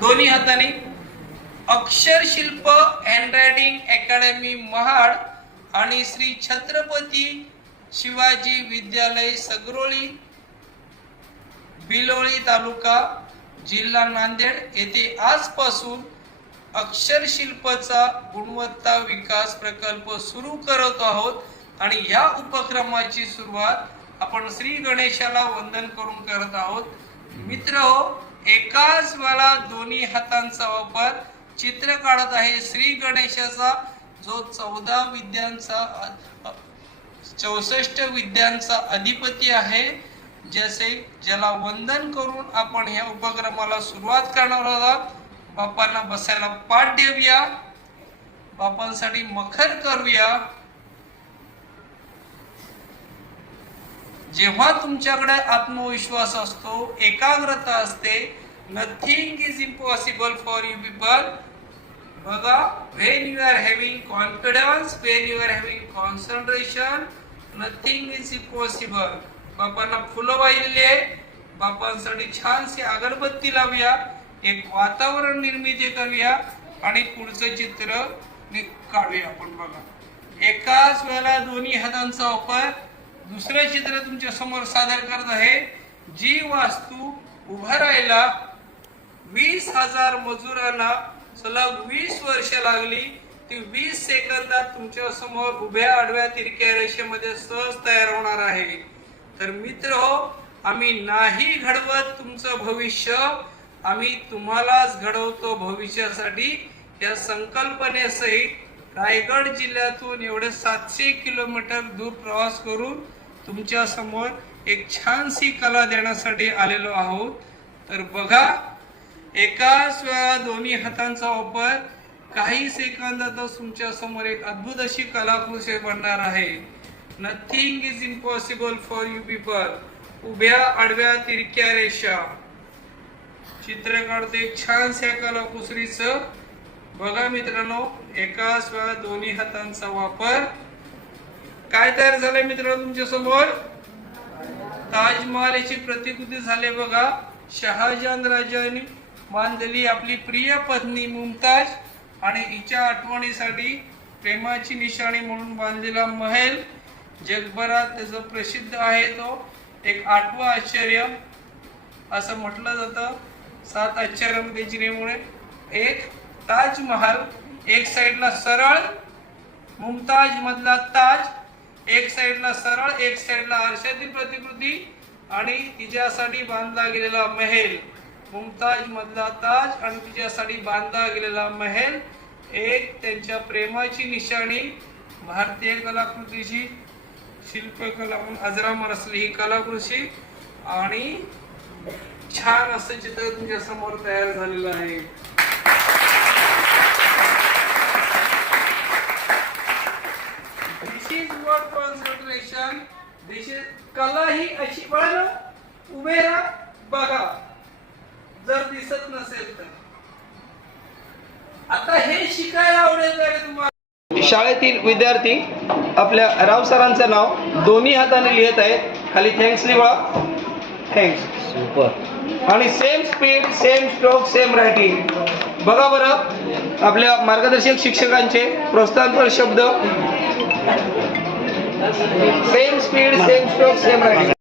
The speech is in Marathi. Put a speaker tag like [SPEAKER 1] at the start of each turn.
[SPEAKER 1] दोन्ही हाताने. अक्षरशिल्प हँडरायटिंग अकॅडमी महाड आणि श्री छत्रपती शिवाजी विद्यालय सगरोळी बिलोळी तालुका जिल्हा नांदेड. येथे आजपासून अक्षरशिल्पचा गुणवत्ता विकास प्रकल्प सुरू करत आहोत आणि या उपक्रमाची सुरुवात आपण श्री गणेशाला वंदन करून करत आहोत. मित्र हो एकाच वेळा दोन्ही हातांचा वापर चित्र काढत आहे. श्री गणेशाचा जो चौदा विद्यांचा चौसष्ट विद्यांचा अधिपती आहे जसे ज्याला वंदन करून आपण ह्या उपक्रमाला सुरुवात करणार आहोत. बापांना बसायला पाठ देऊया. बापांसाठी मखर करूया. जेव्हा तुमच्याकडे आत्मविश्वास असतो एकाग्रता असते nothing is impossible for you people बघा when you are having confidence when you are having concentration nothing is impossible बापांना फुलं वाहिलेली आहे. बापांसाठी छानशी अगरबत्ती लावूया. एक वातावरण निर्मिती करूया. आणि पुढचं चित्र काढूया आपण बघा. एकाच वेळेला दोन्ही हातांचा वापर. दुसरं चित्र तुमच्यासमोर सादर करत आहे. जी वास्तू उभा राहिला वीस हजार मजुरांना सलग वीस वर्ष लागली. ती वीस सेकंदात तुमच्यासमोर उभ्या आडव्या तिरक्या रेषेमध्ये सहज तयार होणार आहे. तर मित्र हो आम्ही नाही घडवत तुमचं भविष्य. आम्ही तुम्हालाच घडवतो भविष्यासाठी या संकल्पनेसहित रायगड जिल्ह्यातून एवढे सातशे किलोमीटर दूर प्रवास करून तुमच्यासमोर एक छानशी कला देण्यासाठी आलेलो आहोत. तर बघा एकाच वेळा दोन्ही हातांचा वापर काही सेकंदातच तुमच्यासमोर एक अद्भुत अशी कलाकृती बनणार आहे. Nothing is impossible for you people उभ्या आडव्या तिरक्या रेषा. चित्र काढतो एक छानशा कलाकुसरीच बघा मित्रांनो एकाच वेळा दोन्ही हातांचा वापर. काय तयार झालंय मित्रांनो तुमच्यासमोर ताजमहालाची प्रतिकृती झाले बघा. शहाजहान राजाने बांधलेली आपली प्रिय पत्नी मुमताज आणि हिच्या आठवणीसाठी प्रेमाची निशाणी म्हणून बांधलेला महल. जगभरात त्याचं प्रसिद्ध आहे तो. एक आठवं आश्चर्य. असं म्हटलं जातं सात आश्चर्यामध्ये जिनेमुळे एक ताजमहाल एक साईडला सरळ मुमताज मधला ताज एक साईडला सरळ एक साईडला आरशातील प्रतिकृती आणि तिच्यासाठी बांधला गेलेला महेल. मुमताज मधला ताज आणि तिच्यासाठी बांधला गेलेला महल एक त्यांच्या प्रेमाची निशाणी भारतीय कलाकृतीची शिल्पकला म्हणून अजरामर असली ही कलाकृती आणि छान असं चित्र तुमच्यासमोर तयार झालेलं आहे. This is word concentration this is कला ही अशी बघा उभे राहा बघा. जर दिसत नसेल तर. आता हे शिकायला आवडेल तुम्हाला? शाळेतील विद्यार्थी आपल्या राव सरांचं नाव दोन्ही हाताने लिहित आहेत. खाली थँक्स लिहा. थँक्स
[SPEAKER 2] सुपर
[SPEAKER 1] आणि same speed same stroke same writing बघा बरं आपल्या मार्गदर्शक शिक्षकांचे प्रोत्साहनपर शब्द. Same speed same stroke same writing